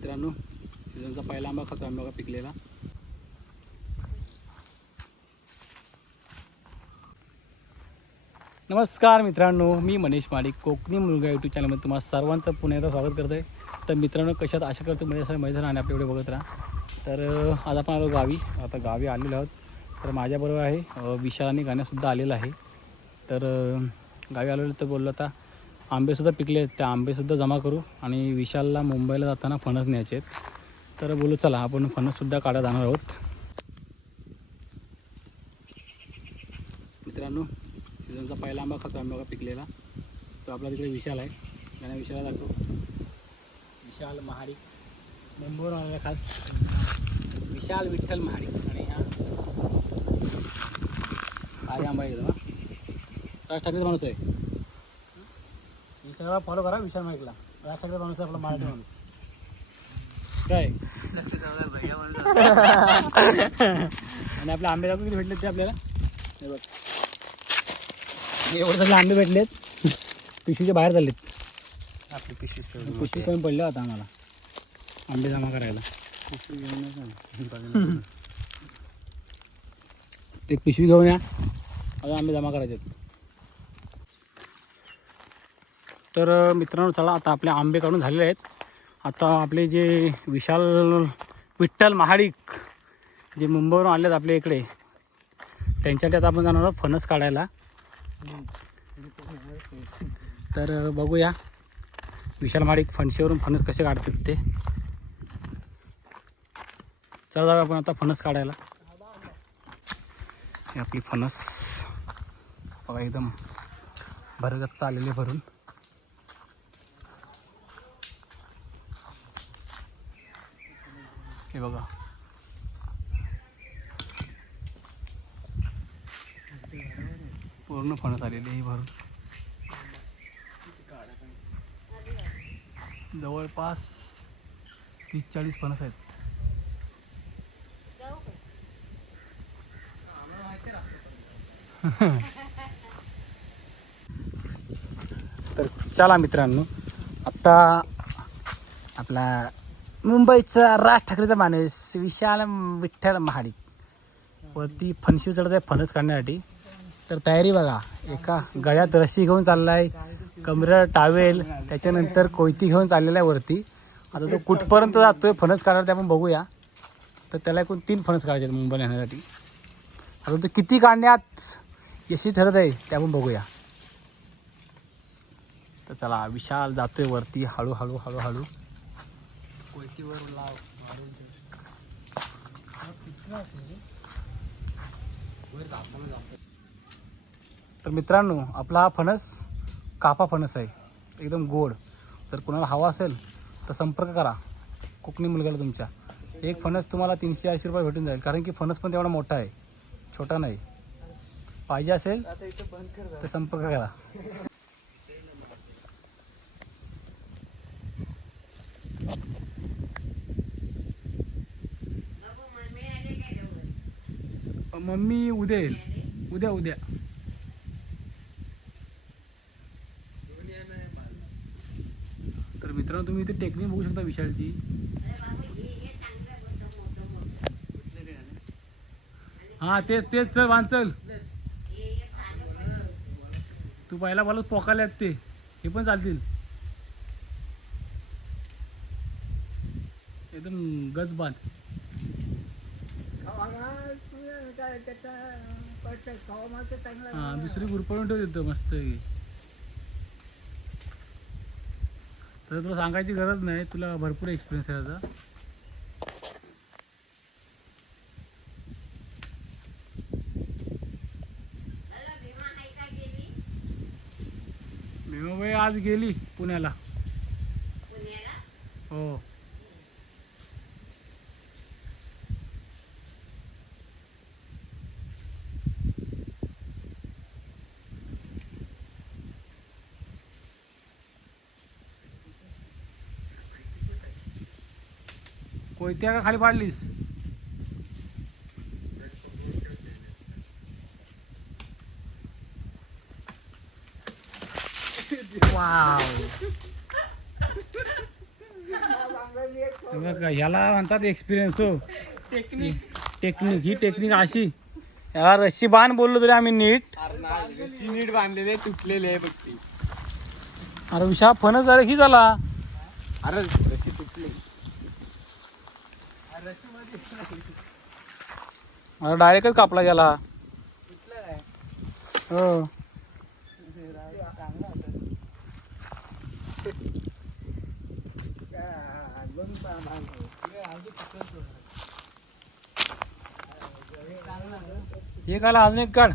मित्रांनो, सीझनचा पहिला आंबा खातो आंबा का पिकलेला. नमस्कार मित्रांनो, मी मनीष माडिक, कोकणी मुलगा यूट्यूब चॅनलमध्ये तुम्हाला सर्वांचं पुन्हा एकदा स्वागत करतो आहे. तर मित्रांनो, कशात आशा करतो म्हणजे असं मैदान आणि आपल्या एवढे बघत राहा. तर आज आपण आलो गावी. आता गावी आलेलो आहोत. तर माझ्याबरोबर आहे विशाल आणि गाण्यासुद्धा आलेला आहे. तर गावी आलेलो तर बोललो आता आंबेसुद्धा पिकले आहेत, त्या आंबेसुद्धा जमा करू आणि विशालला मुंबईला जाताना फणस न्यायचे आहेत. तर बोलू चला आपण फणससुद्धा काढा जाणार आहोत. मित्रांनो, सीझनचा पहिला आंबा खातो आंबा का पिकलेला. तो आपला तिकडे विशाल आहे. गाण्या विशाला दाखव. विशाल महाडिक मुंबईवरून आलेला खास. विशाल विठ्ठल महाडिक. आणि हा आंबा आहे एकदम. राज ठाकरेचा माणूस आहे. इंस्टाग्राम फॉलो करा विशाल महाडिकला. राज ठाकरेचा माणूस आहे आपला, मराठी माणूस. काय आणि आपले आंबे दाखवून किती भेटले ते आपल्याला. हे बघ, एवढे सगळे आंबे भेटलेत. पिशवीच्या बाहेर झालेत. आपली पिशवी कमी पडले आता आम्हाला आंबे जमा करायला. पिशवी घेऊन एक पिशवी घेऊन या, अजून आंबे जमा करायचे. तर मित्रांनो चला, आता आपले आंबे काढून झालेले आहेत. आता आपले जे विशाल विठ्ठल महाडिक जे मुंबईवरून आलेत आपल्या इकडे, त्यांच्यासाठी आता आपण जाणार आहोत फणस काढायला. तर बघूया विशाल महाडिक फणशीवरून फणस कसे काढतात ते. चला जाऊया आपण आता फणस काढायला. हे आपली फणस बघा, एकदम भरगच्च आलेले भरून. हे बघा, पूर्ण फणस आलेले ही भरून. जवळपास 30-40 फणस आहेत. तर चला मित्रांनो, आता आपला मुंबईचा राज ठाकरेचा माणूस विशाल विठ्ठल महाडिक वरती फणशी चढत आहे फणस काढण्यासाठी. तर तयारी बघा, एका गळ्यात रस्सी घेऊन चाललाय, कमरेवर टावेल, त्याच्यानंतर कोयती घेऊन चाललेला आहे वरती. आता तो कुठपर्यंत जातोय फणस काढायला ते आपण बघूया. तर त्याला एकूण 3 फणस काढायचे आहेत मुंबईला येण्यासाठी. आता तो किती काढण्यात यशस्वी ठरत आहे ते आपण बघूया. तर चला, विशाल जातोय वरती हळूहळू हळूहळू. कोयतीवर लाव. तर मित्रांनो, आपला हा फणस कापा फणस आहे, एकदम गोड. जर कोणाला हवा असेल तर संपर्क करा कोकणी मुलगाला तुमच्या. एक फणस तुम्हाला 380 रुपये भेटून जाईल, कारण की फणस पण तेवढा मोठा आहे, छोटा नाही. पाहिजे असेल तर संपर्क करा. मम्मी उद्या येईल. उद्या तर मित्रांनो, तुम्ही इथे टेक्निक बघू शकता विशालची. हा तेच सर वांचल. तू पहिला बोलत पोकाले आहेत ते, हे पण चालतील एकदम गजबाद. हा, दुसरी गुरपळून ठेव देतो मस्त. तर तुला सांगायची गरज नाही, तुला भरपूर एक्सपिरियन्स आहे याचा. भीमाबाई आज गेली पुण्याला. हो, कोयत्या का खाली पाडलीस. वाव, बघा ह्याला म्हणतात एक्सपिरियन्स हो. टेक्निक ही टेक्निक अशी याला रस्सी बांध बोललो तरी आम्ही नीट नीट बांधलेले तुटलेले आहे बघ ते. अरे विषा फणस झाला की झाला अरे रशी तुटली. अरे डायरेक्टच कापला गेला हो. एक आला अजून एक काढ.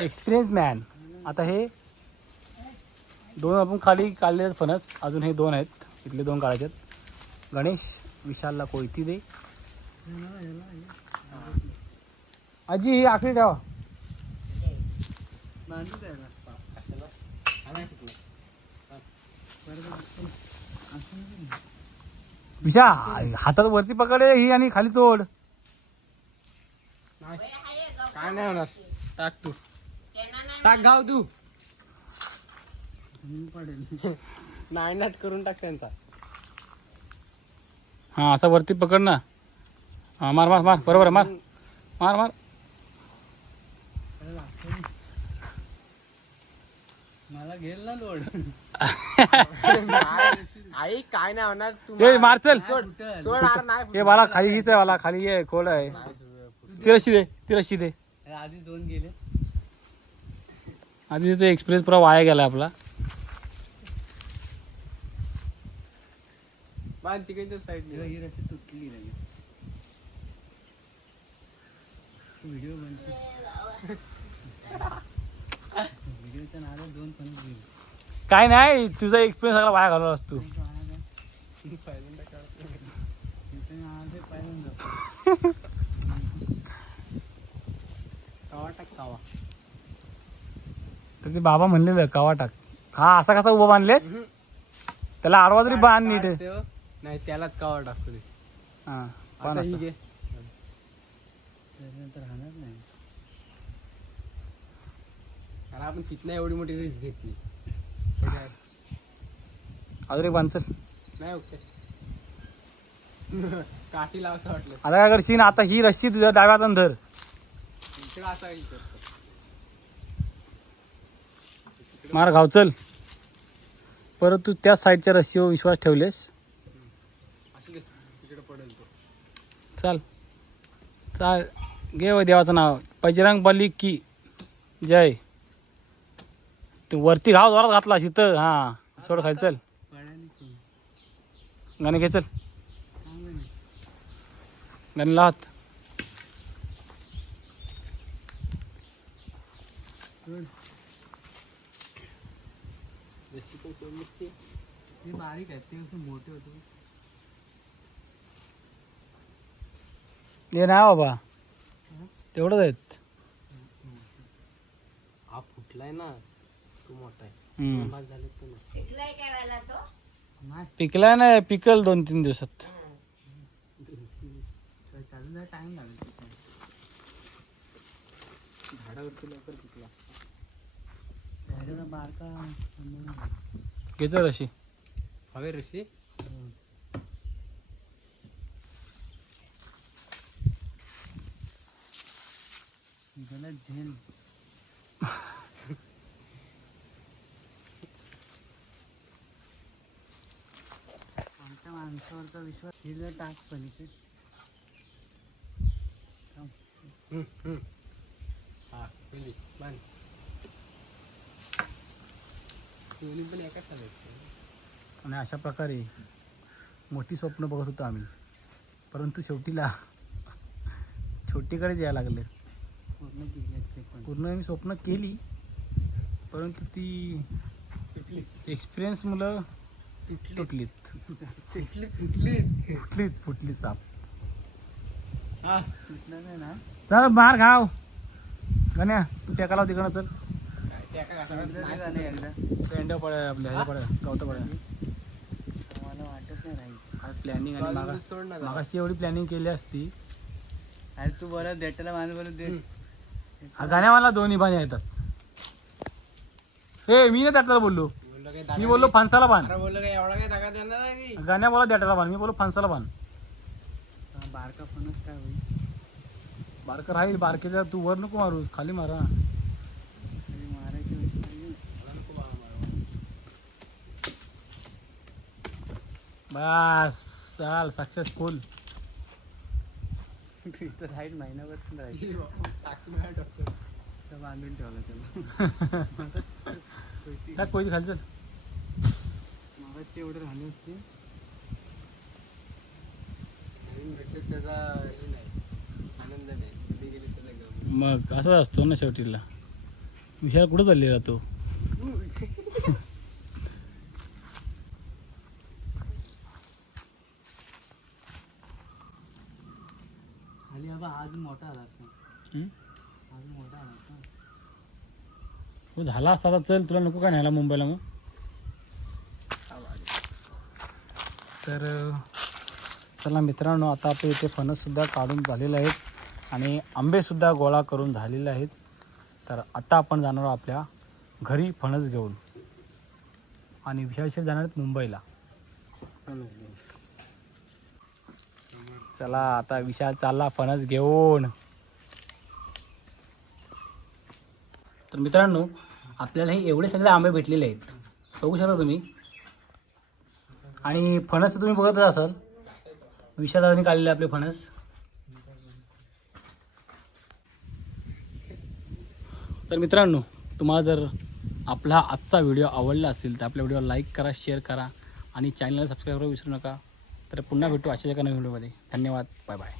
Experience man. आता हे दोन आपण खाली काढले फणस, अजून हे दोन आहेत, इथले दोन काढायचे आहेत. गणेश विशालला कोयती दे. आजी ही आखरी ठेवा. विशा हातात वरती पकडे ही आणि खाली तोड. काय नाही होणार. टाक तू, टाक गाव तू. नाही नाट करून टाक त्यांचा. हा असा वरती पकड ना. हा मार मार मार. बरोबर आहे, मार मार मार. मला घेल ना लोड. आई काय नाही होणार तू. ए मार चल. सोड सोड. नाही हे मला खाली हीच आहे, मला खाली आहे, खोड आहे. ती रशी दे, ती रशी दे. आधी दोन गेले. आधी तिथे एक्सप्रेस पुरा वाया गेला आपला. तिकडच्या साईड ही रस्सी तुटली नाही. व्हिडिओ बनतो. व्हिडिओच्या नादात दोन फणस गेले. काय नाही, तुझा एक्सपिरियन्स सगळा वाया घालवला असतो. कावा टाक कावा. तर ते बाबा म्हणलेलं कावा टाक. हा असा कसा उभा बांधलेस, त्याला आडवा तरी बांध नीट. नाही त्यालाच कावा टाकतो ते. हा आता ही घे. राहणार नाही. कारण आपण तिथनं एवढी मोठी रिस्क घेतली. अजून एक बांध चल. नाही ओके. काठी लावता वाटलं. आता काय करशील, आता ही रस्सी तुझ्या डाव्या हातानं धर. इकडे असा हे करतो. मार घाव चल. परत तू त्या साईडच्या रस्सीवर विश्वास ठेवलेस. अशी घे, तिकडे पडेल तो. चाल चाल. घे व देवाचं नाव. बजरंग बली की जय. तू वरती घाव जोरात घातला शीतळ. हा सोड खाली चल. गाणे घे चल. गाणे लावत. जशी पण सोडलीस ती. ते बारीक आहेत, ते कसं मोठे होते. हे नाही बाबा, तेवढंच आहेत. हा फुटलाय ना, तू मोठा आहे. हम्म. बाद झाले तू ना. पिकलाय नाही, पिकल 2-3 दिवसात. चालून जाय टाइम लागेल. झाडावरती लवकर पिकला. झाडाला बारका घेतो रशी. हवे ऋषी. त्याला झेल. आमच्या माणसावरचा विश्वास. हे जर टाक पलीकडे. हा पहिली बांध. दोन्ही पण एकाच चालत. आणि अशा प्रकारे मोठी स्वप्न बघत होतो आम्ही, परंतु शेवटीला छोटीकडेच यायला लागलं. पूर्ण पिकले ते पण. पूर्ण मी स्वप्न केली, परंतु ती एक्सपिरियन्स मुलं तुटलीत. फुटली साप. हा तुटलं नाही ना. चल बाहेर घाव. गण्या तू टेका लाव तिकडं चल. एकदा पेंड्या पड्या आपल्या ह्या पड्या गवता पड्या. मला वाटत नाही राहील. प्लॅनिंग आणि सोड ना. मागाशी एवढी प्लॅनिंग केली असती. अरे तू बरं देटाला माझं बरं दे. गाण्या मला दोन्ही पाणी येतात. हे मी ना त्यातला बोललो. काय मी बोललो फणसाला बांध. अरे बोललो काय एवढा काय धागा देणार नाही. गाण्या बोला देटाला बांध, मी बोललो फणसाला बांध. हा, बारका फणस काय होईल? बारकं राहील, बारकेच्या तू वर नको मारूस, खाली मारा. तरी मारायची विचार आहे. बस चाल सक्सेसफुल. इथं राहील महिनाभर राहील. टाकून काय टाकतो. तर बांधून ठेवलं त्याला. टाक कोयती खाली चल. मागाचे एवढे राहिले असते. नवीन भेटत त्याचा हे नाही, आनंद नाही. कधी गेली त्याला गम. मग असंच असतो ना शेवटीला. विशाल कुठं चाललेला तो? खाली बाबा अजून मोठा आला असता. हम्म? अजून मोठा आला असता. तो झाला असता तर चल, तुला नको काय न्यायला मुंबईला मग. तर चला मित्रांनो, आता आपले इथे फणससुद्धा काढून झालेले आहेत आणि आंबेसुद्धा गोळा करून झालेले आहेत. तर आता आपण जाणार आहोत आपल्या घरी फणस घेऊन आणि विशालशी जाणार आहेत मुंबईला. चला आता विशाल चालला फणस घेऊन. तर मित्रांनो, आपल्याला हे एवढे सगळे आंबे भेटलेले आहेत, बघू शकता तुम्ही. आणि फणस तुम्ही बघतच असाल, विशालाने काढलेले आपले फणस. तर मित्रांनो, तुम्हाला जर आपला आजचा व्हिडिओ आवडला असेल तर आपल्या व्हिडिओला लाईक करा, शेअर करा आणि चॅनलला सबस्क्राईब करायला विसरू नका. तर पुन्हा भेटू अशाच एका नवीन व्हिडिओमध्ये. धन्यवाद, बाय बाय.